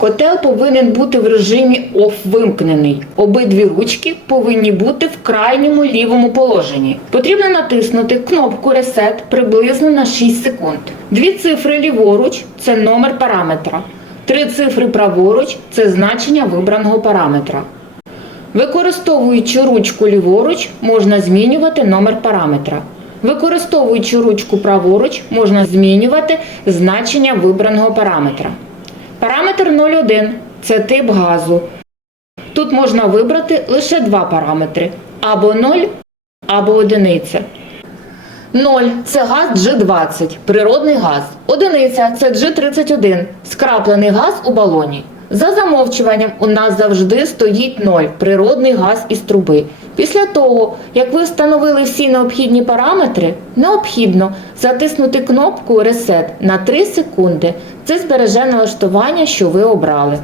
Котел повинен бути в режимі OFF вимкнений. Обидві ручки повинні бути в крайньому лівому положенні. Потрібно натиснути кнопку Reset приблизно на 6 секунд. Дві цифри ліворуч це номер параметра. Три цифри праворуч це значення вибраного параметра. Використовуючи ручку ліворуч, можна змінювати номер параметра. Використовуючи ручку праворуч, можна змінювати значення вибраного параметра. Параметр 01 це тип газу. Тут можна вибрати лише два параметри: або 0, або одиниця. 0 це газ G20, природний газ. Одиниця це G31, скраплений газ у балоні. За замовчуванням у нас завжди стоїть 0, природний газ із труби. Після того, як ви встановили всі необхідні параметри, необхідно затиснути кнопку Reset на 3 секунди. Це збереже налаштування, що ви обрали.